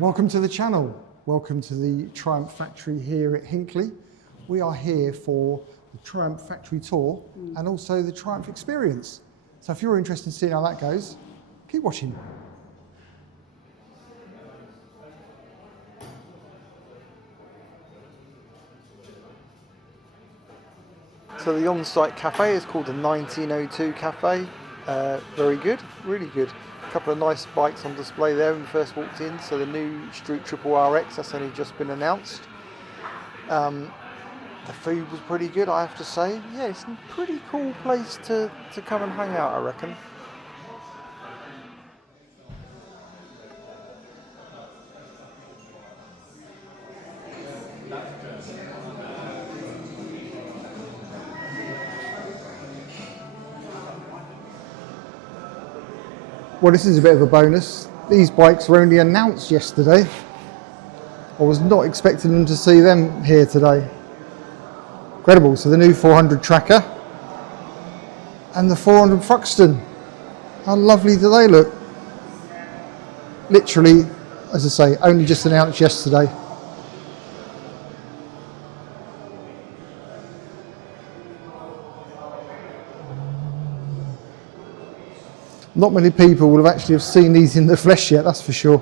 Welcome to the channel. Welcome to the Triumph factory here at Hinckley. We are here for the Triumph factory tour and also the Triumph experience. So if you're interested in seeing how that goes, keep watching. So the on-site cafe is called the 1902 Cafe. Very good, really good. A couple of nice bikes on display there when we first walked in. So the new Street Triple RX, that's only just been announced. The food was pretty good, I have to say. Yeah, it's a pretty cool place to come and hang out, I reckon. Well, this is a bit of a bonus. These bikes were only announced yesterday. I was not expecting them to see them here today. Incredible. So the new 400 Tracker and the 400 Thruxton. How lovely do they look? Literally, as I say, only just announced yesterday. Not many people will have actually seen these in the flesh yet, that's for sure.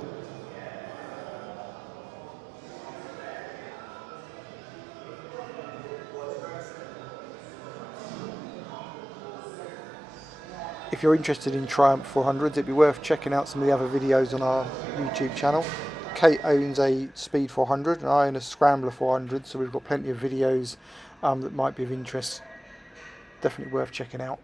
If you're interested in Triumph 400s, it'd be worth checking out some of the other videos on our YouTube channel. Kate owns a Speed 400 and I own a Scrambler 400, so we've got plenty of videos that might be of interest. Definitely worth checking out.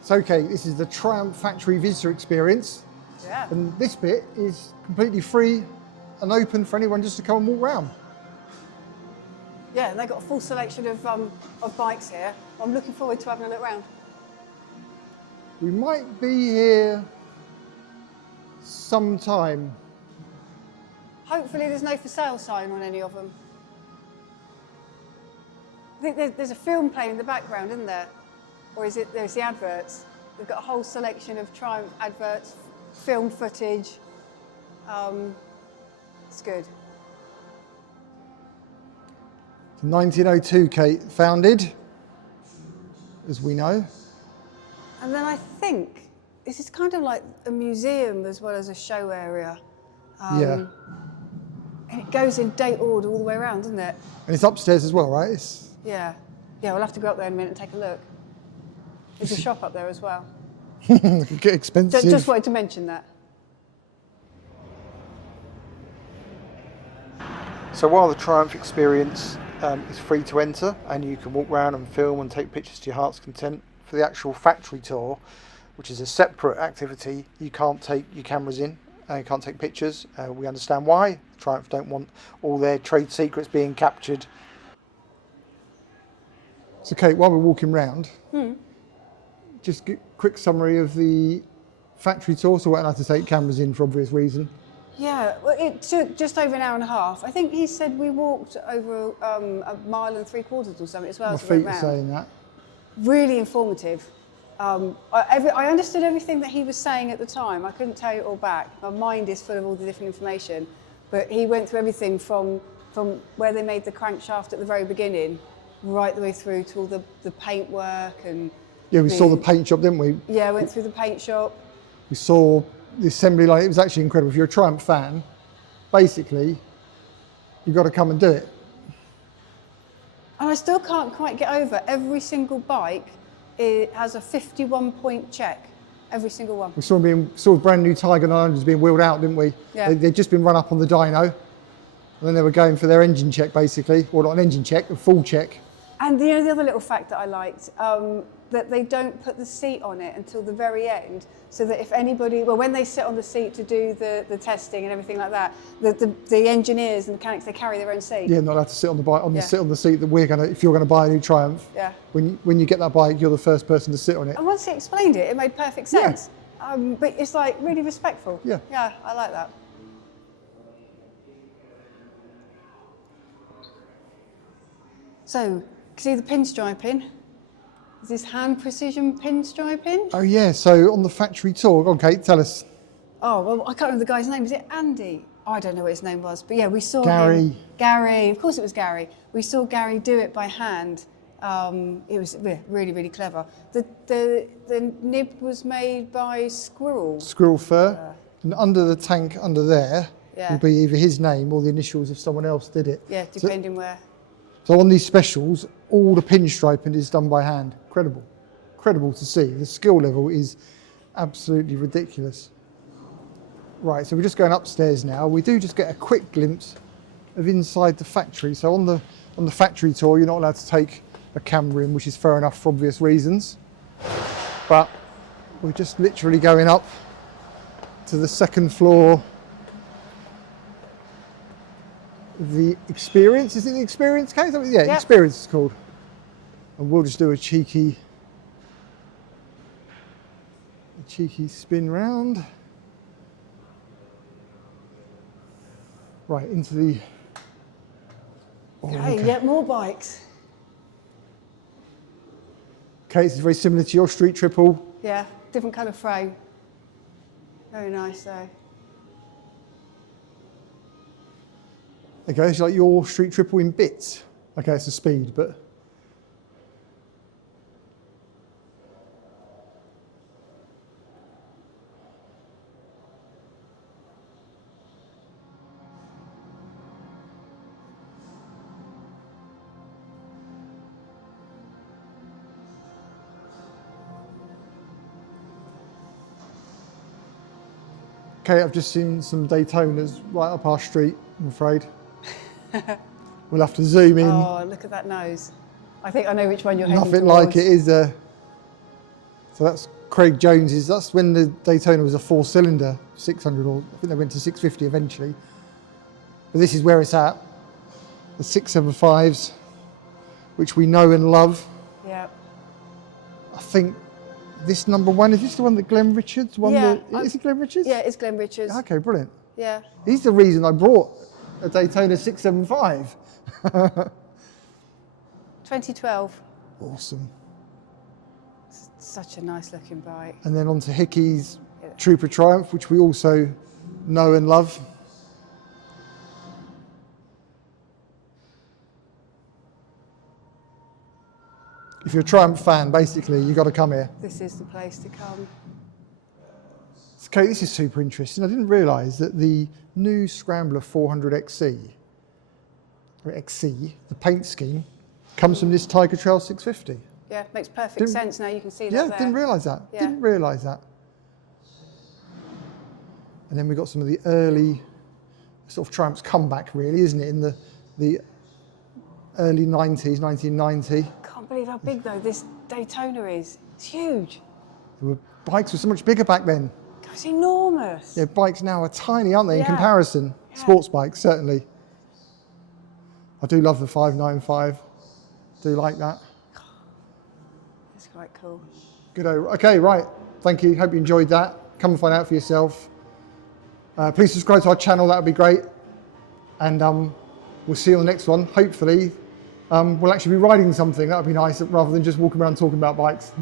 So, okay, this is the Triumph factory visitor experience. Yeah. And this bit is completely free and open for anyone just to come and walk around. Yeah, and they've got a full selection of bikes here. I'm looking forward to having a look around. We might be here sometime. Hopefully there's no for sale sign on any of them. I think there's a film playing in the background, isn't there? Or is it, there's the adverts. We've got a whole selection of Triumph adverts, film footage. It's good. 1902, Kate founded, as we know. And then I think this is kind of like a museum as well as a show area. Yeah. And it goes in date order all the way around, doesn't it? And it's upstairs as well, right? Yeah. Yeah, we'll have to go up there in a minute and take a look. There's a shop up there as well. Get expensive. Just wanted to mention that. So while the Triumph experience is free to enter and you can walk around and film and take pictures to your heart's content, for the actual factory tour, which is a separate activity, you can't take your cameras in, you can't take pictures. We understand why. Triumph don't want all their trade secrets being captured. So Kate, while we're walking around, just a quick summary of the factory tour, so we won't have to take cameras in for obvious reason. Yeah, well, it took just over an hour and a half. I think he said we walked over a mile and 3/4 or something as well. My as we feet went are round. saying that. Really informative. I understood everything that he was saying at the time. I couldn't tell you it all back. My mind is full of all the different information. But he went through everything from where they made the crankshaft at the very beginning, right the way through to all the paint work and... Yeah, we saw the paint shop, didn't we? Yeah, went through the paint shop. We saw the assembly line. It was actually incredible. If you're a Triumph fan, basically, you've got to come and do it. And I still can't quite get over, every single bike has a 51-point check. Every single one. We saw a brand new Tiger 900s being wheeled out, didn't we? Yeah. They'd just been run up on the dyno, and then they were going for their engine check, basically. Well, not an engine check, a full check. And the other little fact that I liked, that they don't put the seat on it until the very end, so that if anybody, well, when they sit on the seat to do the testing and everything like that, the engineers and mechanics, they carry their own seat. Yeah, not allowed to sit on the bike, sit on the seat that we're gonna. If you're gonna buy a new Triumph, yeah. When you get that bike, you're the first person to sit on it. And once he explained it, it made perfect sense. Yeah. But it's like really respectful. Yeah. Yeah, I like that. So, see the pinstriping. Is this hand precision pinstriping? Oh yeah, so on the factory tour, okay, tell us. Oh, well, I can't remember the guy's name. Is it Andy? I don't know what his name was, but yeah, we saw Gary. him. Gary. Of course it was Gary. We saw Gary do it by hand. It was really, really clever. The nib was made by Squirrel. Squirrel fur. And under the tank under there Yeah. will be either his name or the initials if someone else did it. Yeah, depending where. So on these specials, all the pinstriping is done by hand. Incredible. Incredible to see. The skill level is absolutely ridiculous. Right, so we're just going upstairs now. We do just get a quick glimpse of inside the factory. So on the factory tour, you're not allowed to take a camera in, which is fair enough for obvious reasons. But we're just literally going up to the second floor. The Experience, is it the Experience case? Yeah, Yep. Experience is called. And we'll just do a cheeky spin round. Right, into the... Oh, Hey, yet more bikes. Okay, this is very similar to your Street Triple. Yeah, different colour frame. Very nice though. Okay, it's like your Street Triple in bits. Okay, it's a speed, but... Okay, I've just seen some Daytonas right up our street, I'm afraid. We'll have to zoom in. Oh, look at that nose. I think I know which one you're heading Nothing towards. like it is a... So that's Craig Jones's. That's when the Daytona was a 4-cylinder, 600, or I think they went to 650 eventually. But this is where it's at. The 675s, which we know and love. Yeah. I think this number one, is this the one that Glenn Richards won? Yeah, Is it Glenn Richards? Yeah, it's Glenn Richards. Okay, brilliant. Yeah. He's the reason I brought a Daytona 675. 2012. Awesome. Such a nice looking bike. And then on to Hickey's Trooper Triumph, which we also know and love. If you're a Triumph fan, basically, you've got to come here. This is the place to come. Okay, this is super interesting. I didn't realise that the new Scrambler 400 XC, or XC, the paint scheme, comes from this Tiger Trail 650. Yeah, makes perfect sense now. You can see that Yeah, there. didn't realise that. Yeah. Didn't realise that. And then we got some of the early sort of Triumph's comeback, really, isn't it? In the early 90s, 1990. Can't believe how big though this Daytona is. It's huge. Bikes were so much bigger back then. It's enormous. Yeah, bikes now are tiny, aren't they, in Yeah. comparison? Yeah. Sports bikes, certainly. I do love the 595. Do like that. It's quite cool. Good. Okay, right. Thank you. Hope you enjoyed that. Come and find out for yourself. Please subscribe to our channel. That would be great. And we'll see you on the next one. Hopefully, we'll actually be riding something. That would be nice, rather than just walking around talking about bikes.